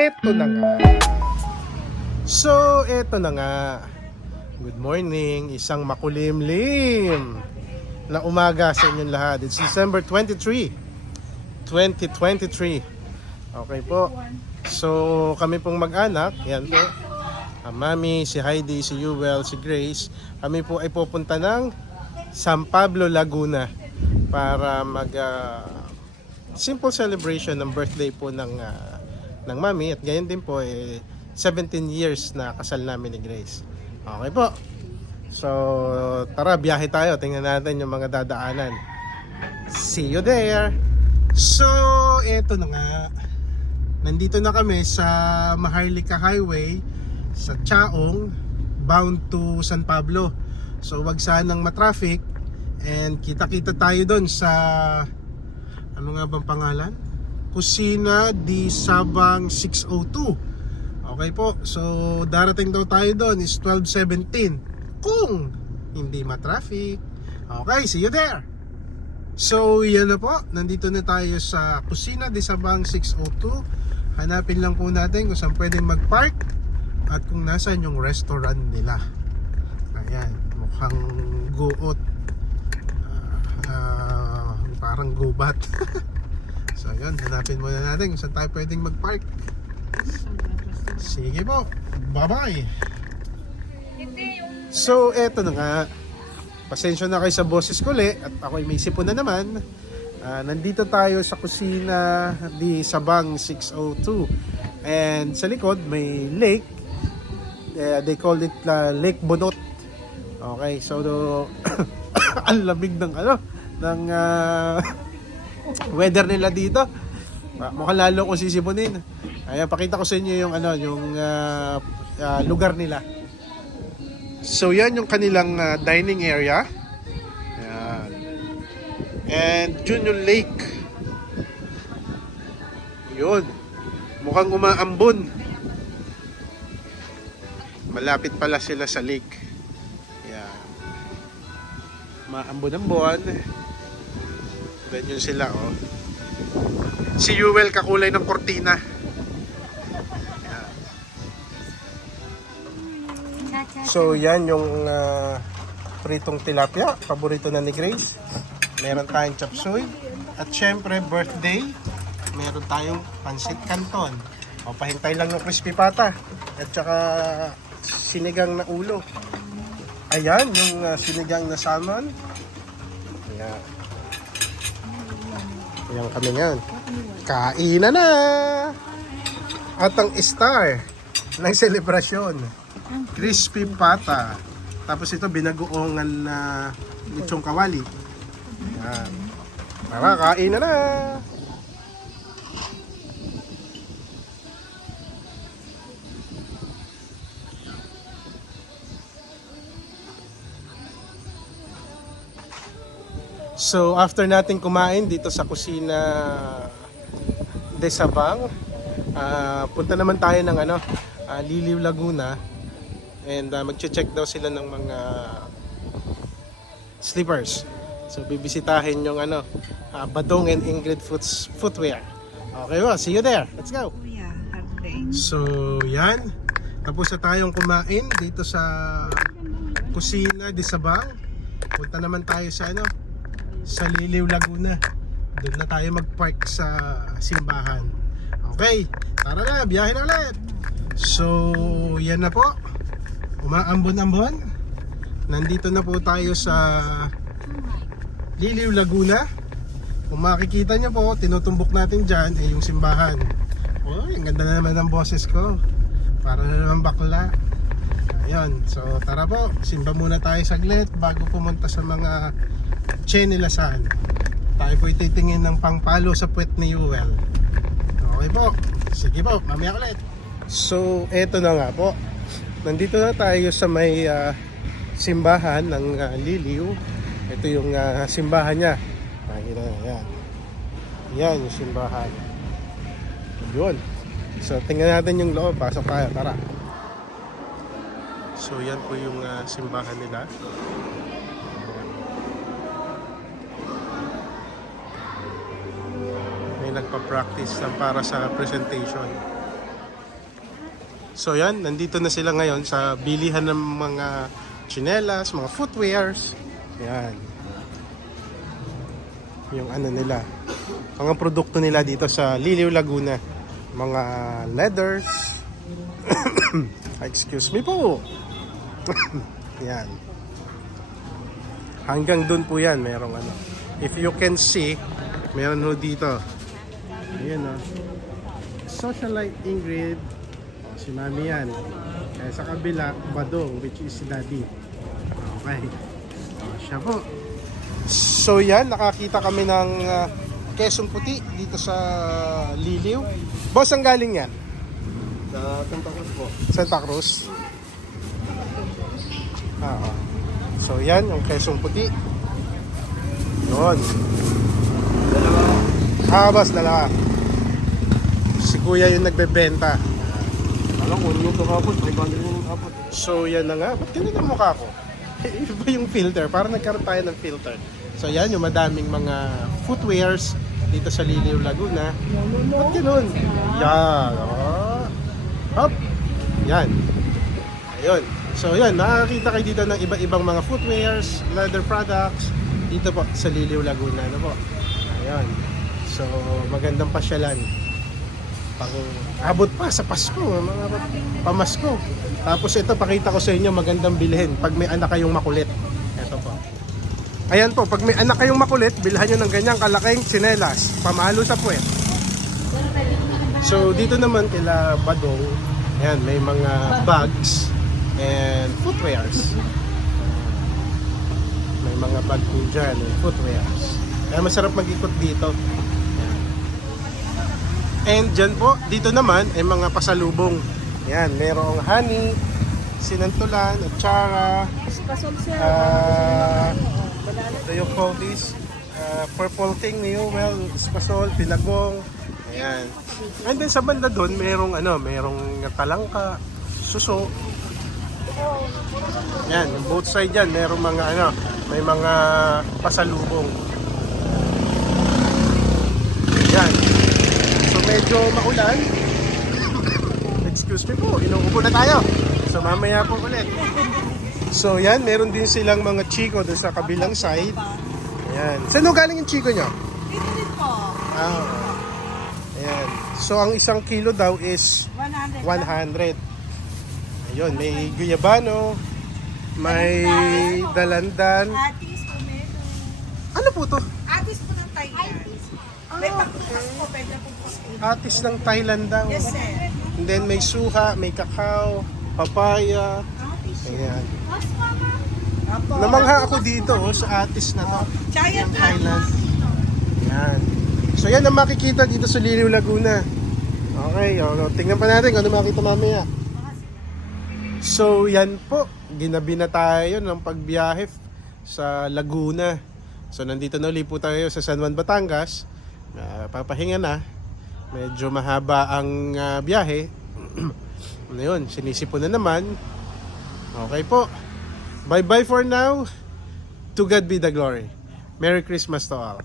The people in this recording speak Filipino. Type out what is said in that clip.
eto na nga. Eto na nga. Good morning. Isang makulimlim na umaga sa inyong lahat. It's December 23, 2023. Okay po. So, kami pong mag-anak. Yan po. Ang Mami, si Heidi, si Yuwel, si Grace. Kami po ay pupunta ng San Pablo, Laguna para mag simple celebration ng birthday po ng Mami. At ngayon din po 17 years na kasal namin ni Grace. Okay po. So, tara, biyahe tayo. Tingnan natin yung mga dadaanan. See you there. So, eto na nga. Nandito na kami sa Maharlika Highway sa Chaong, bound to San Pablo. So, wag sanang matraffic. And kita-kita tayo doon sa, ano nga bang pangalan? Kusina di Sabang 602. Okay po, so darating daw tayo doon is 12:17 kung hindi matraffic. Okay, see you there. So yan na po, nandito na tayo sa Kusina di Sabang 602. Hanapin lang po natin kung saan pwedeng mag-park at kung nasaan yung restaurant nila. Ayan, mukhang guot, parang gubat. So yun, hanapin muna natin kung saan tayo pwedeng mag-park. Sige po, bye-bye. So, eto na nga. Pasensya na kayo sa boses ko ulit at ako'y may sipon na naman. Nandito tayo sa Kusina di Sabang 602. And sa likod may lake. They call it Lake Bonot. Okay, so ang lamig ng weather nila dito. Mukhang lalo ko sisipunin. Ayan, pakita ko sa inyo yung lugar nila. So yan yung kanilang dining area. Ayan. And yun yung lake. Yun. Mukhang umaambon. Malapit pala sila sa lake. Ayan. Maambon-ambon. Ganyan sila, oh. Si Yuwel kakulay ng kortina. So yan yung pritong tilapia, paborito na ni Grace. Meron tayong chop suey. At syempre birthday, meron tayong pansit canton. O, pahintay lang ng crispy pata. At saka sinigang na ulo. Ayan, yung sinigang na salmon. Ayan. Ayan kami ngayon. Kainan na! At ang star ng selebrasyon, crispy pata. Tapos ito binagoongan na lechong kawali. Ayan. Tara, kain na! So after natin kumain dito sa Kusina de Sabang, punta naman tayo ng Liliw, Laguna. And magche-check daw sila ng mga slippers. So bibisitahin yung Badong and Ingrid footwear. Okay ba? See you there. Let's go. So yan. Tapos na tayong kumain dito sa Kusina de Sabang. Punta naman tayo sa sa Liliw, Laguna. Doon na tayo mag-park sa simbahan. Okay, tara na, biyahe na ulit. So yan na po, umaambon-ambon. Nandito na po tayo sa Liliw, Laguna. Kung makikita nyo po, tinutumbok natin dyan yung simbahan. Oh, ang ganda na naman ng boses ko, para na naman bakla. Ayun, so tara po, simba muna tayo saglit bago pumunta sa mga chenelasan. Tayo po ititingin ng pangpalo sa puwet ni Yuwel. Okay po, sige po, mamaya ulit. So eto na nga po, nandito na tayo sa may simbahan ng Liliw. Ito yung simbahan niya. Makikita na yan. Yan yung simbahan. Yun. So tingnan natin yung loob. Pasok tayo, tara. So yan po yung simbahan nila. May nagpa-practice lang para sa presentation. So yan, nandito na sila ngayon sa bilihan ng mga tsinelas, mga footwears. Yan. Yung ano nila. Mga produkto nila dito sa Liliw, Laguna. Mga leathers. Excuse me po. Yan. Hanggang dun po yan, merong ano. If you can see, meron ho dito. Ayan o. Socialite Ingrid. O, si Mami yan. Kaya sa kabila, Badong, which is si Daddy. Okay. O, siya po. So yan, nakakita kami ng kesong puti dito sa Liliw. Boss, ang galing yan? Sa Santa Cruz po. Santa Cruz. Oo. So yan, yung kesong puti. Yun. Dalawa. Boss, dalawa. Si Kuya yung nagbebenta. Alam ko, yung kapot, 300 yung kapot. So yan na nga. Ba't ganun ang mukha ko? Iba yung filter. Parang nagkaroon tayo ng filter. So yan, yung madaming mga footwears dito sa Liliw, Laguna. Ba't ganun? Yan. Oh. Hop. Yan. Ayun. So yan, nakakita kayo dito ng iba-ibang mga footwears, leather products dito po sa Liliw, Laguna. Ano po? Ayun. So magandang pasyalan. Pang abot pa sa Pasko, mga pamasko. Tapos ito, pakita ko sa inyo magandang bilhin pag may anak kayong makulit. Ito po. Ayan po, pag may anak kayong makulit, bilhan nyo ng ganyang kalaking tsinelas. Pamalo sa puwet. So dito naman kila Badong, ayan, may mga bags and footwears. May mga bag po dyan, footwears. Kaya masarap mag-ikot dito. And dyan po, dito naman ay mga pasalubong. Yan, merong honey, sinantulan, atsara, do you call this? Purple thing, well, spasol, pinagong. Ayan. And then sa banda doon, merong talangka, suso. Yan, yung both side dyan, merong mga may mga pasalubong. Yan. So medyo maulan. Excuse me po, inuubo na tayo. So mamaya po ulit. So yan, meron din silang mga chiko doon sa kabilang side. Ayan. Saan galing yung chiko nyo? Dito din po. Ayan. So ang isang kilo daw is 100. Ayun, may guyabano, may dalandan. Atis, tomato. Ano po to? Atis po ng Thailand. May pakutas po, pwede po po. Atis ng Thailand daw. Yes, sir. And then may suha, may kakao, papaya. Ayan. Apo. Namangha ako dito sa atis na to. Giant Thailand. atis. Yan. So yan ang makikita dito sa Liliw, Laguna. Okay, tingnan pa natin kung ano makita mamaya. So yan po, ginabi na tayo ng pagbiyahe sa Laguna. So nandito na ulit po tayo sa San Juan, Batangas. Papahinga na. Medyo mahaba ang biyahe. Ano yun, sinisipon na naman. Okay po. Bye-bye for now. To God be the glory. Merry Christmas to all.